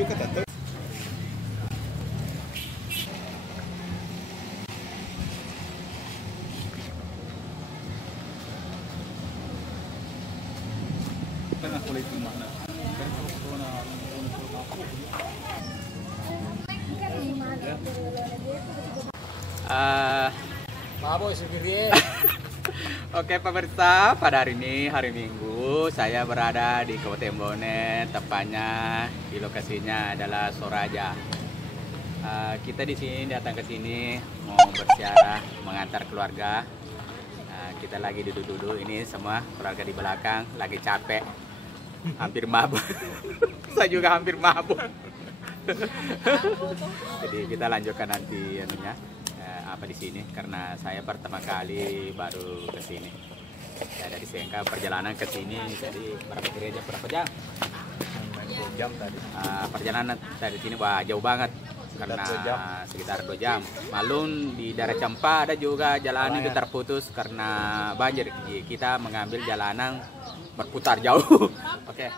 Tujuh ke tato. Oke pemirsa, pada hari ini hari Minggu saya berada di Kabupaten Bone, tepatnya di lokasinya adalah Soraja. Kita di sini datang ke sini mau berziarah, mengantar keluarga. Kita lagi duduk-duduk, ini semua keluarga di belakang lagi capek, hampir mabuk. Saya juga hampir mabuk. Jadi kita lanjutkan nanti anunya. Apa di sini karena saya pertama kali baru ke sini. Saya dari Sengka, perjalanan ke sini jadi berapa jam? 2 jam tadi. Perjalanan dari sini wah jauh banget karena sekitar 2 jam. Malun di daerah Campa ada juga jalan itu terputus karena banjir. Jadi kita mengambil jalanan berputar jauh. Oke.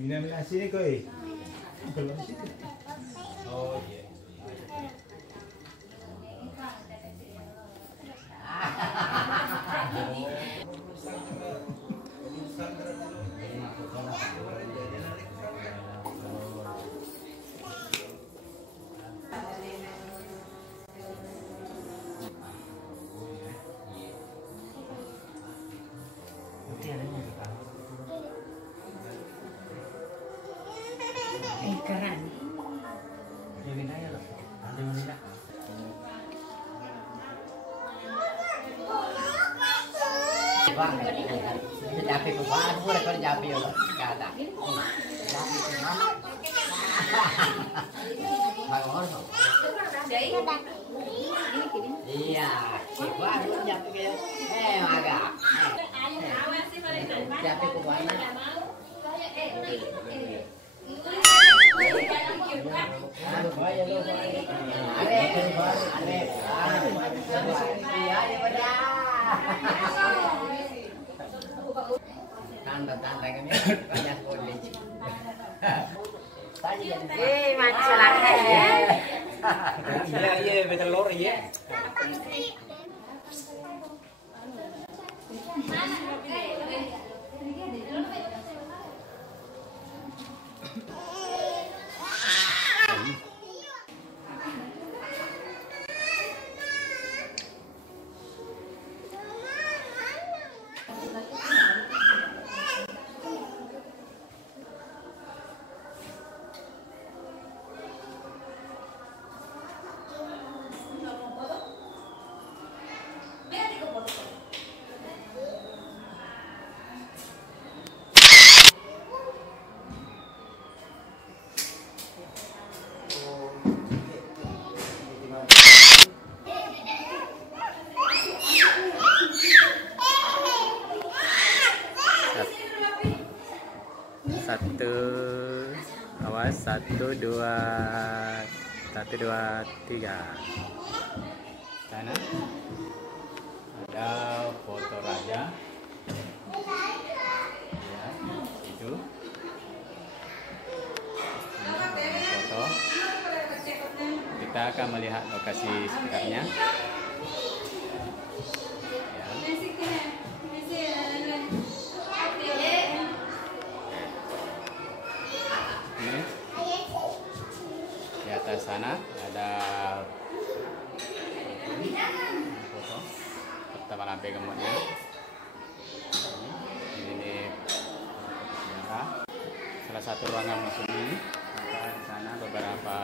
Minum nasi ni koi. Oh iya. Keren. Bang, japi ko ba? Ano ko japi yo? Kada. Iya, siapa jatuh ke agak. Jatuh ke mana? Tanda-tanda kami banyak kondisi. Macam lagi ya. Iya, betul lor ya. Satu, awas, 1, 2, 1, 2, 3. Sana ada foto raja. Ya, itu. Ini foto. Kita akan melihat lokasi sekitarnya. Ya. Ini di atas sana ada foto pertama lampai gemuknya. Ini sejarah salah satu ruangan museum ini. Maka di sana beberapa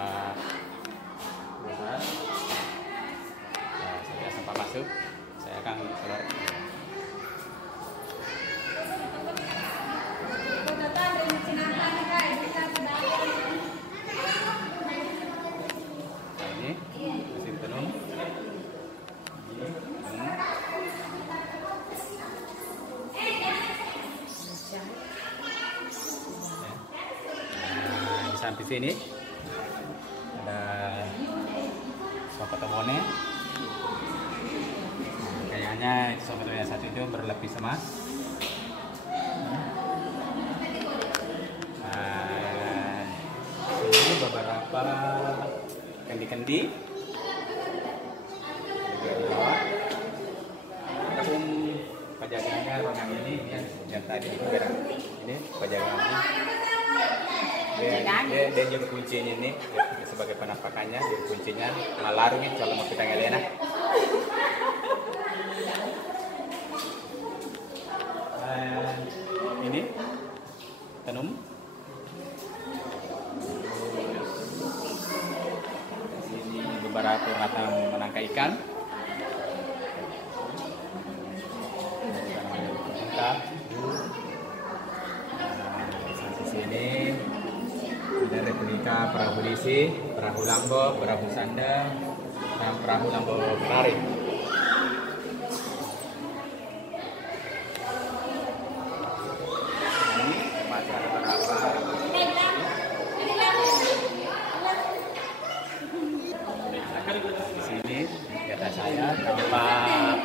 luar. Ya, saya sempat masuk. Saya akan keluar. Mesin tenun. Di samping sini ada sofa tomone. Kayaknya sofa tomone yang satu itu berlapis emas. Ini beberapa kendi-kendi. Adapun penjagaannya ruangan ini yang tadi itu beda. Ini penjagaannya. Dia juga kuncinya ini sebagai penampakannya, dia kuncinya malarung ini kalau mau kita ngelihat. Ini tenun. Sini beberapa peralatan menangkap ikan. Di sini ada replika perahu lisi, perahu lambo, perahu sandal, dan perahu lambo menarik. Di sini di atas saya tampak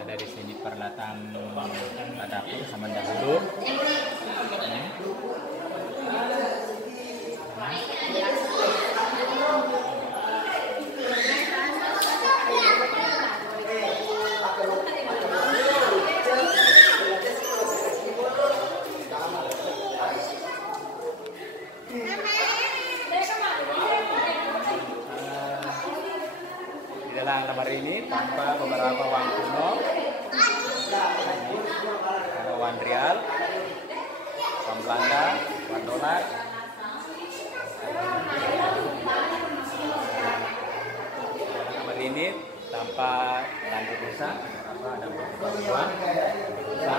ada di sini peralatan dapur zaman dahulu. Di dalam lemari ini tanpa beberapa uang kuno Ada wan rial, wan Belanda, wan dolar. Nomor ini tanpa tanda bursa, ada uang, bursa.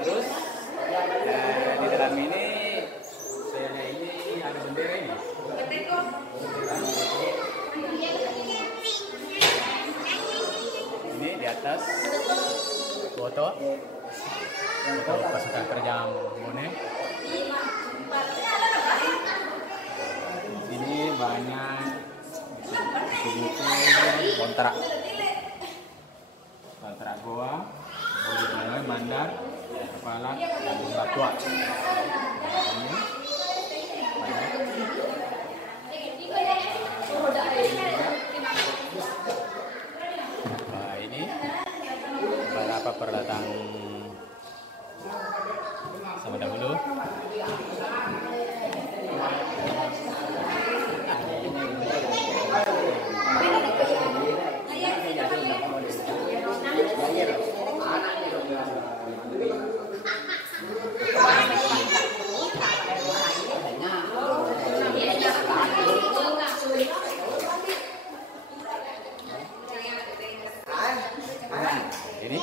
Terus di dalam ini sayanya ini ada bendera ini. Ini di atas foto pasukan kerja Mone. Ini banyak buku kontrak goa, bandar, kepala, dan batua. Nah, ini beberapa peralatan sama dahulu. Ini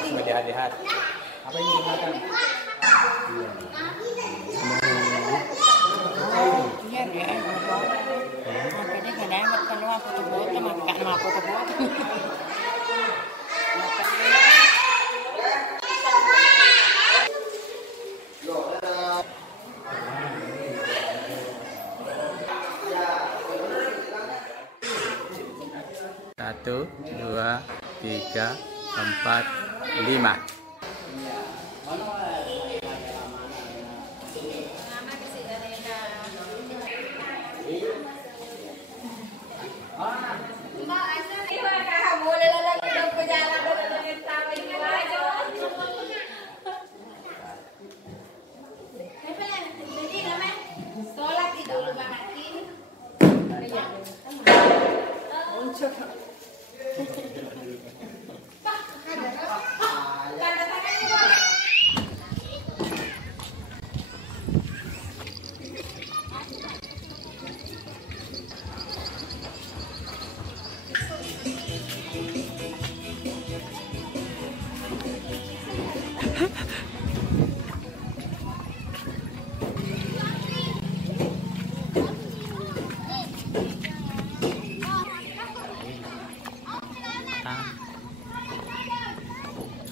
sudah lihat apa yang digunakan? Satu, dua, tiga, empat, lima.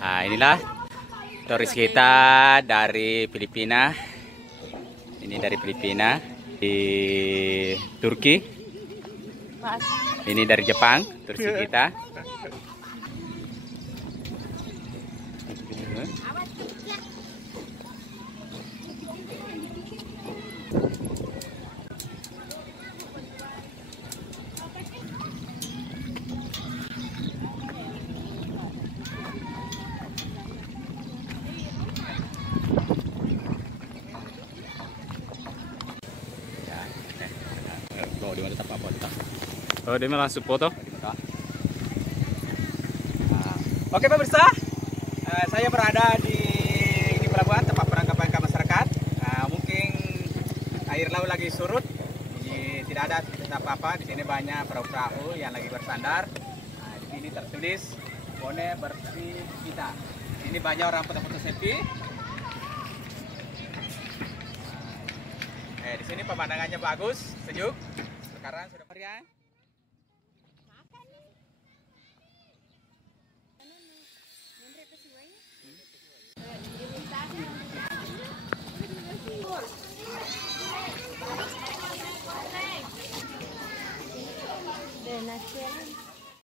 Nah, inilah turis kita dari Filipina. Ini dari Filipina, di Turki. Ini dari Jepang, turis kita. Oh, dia langsung foto. Oke pemirsa, saya berada di pelabuhan tempat penangkapan ikan masyarakat. Mungkin air laut lagi surut, jadi tidak ada apa-apa. Di sini banyak perahu-perahu yang lagi bersandar. Di sini tertulis Mone bersih kita. Ini banyak orang foto-foto selfie. Di sini pemandangannya bagus, sejuk. Sekarang sudah meriah. Nacional.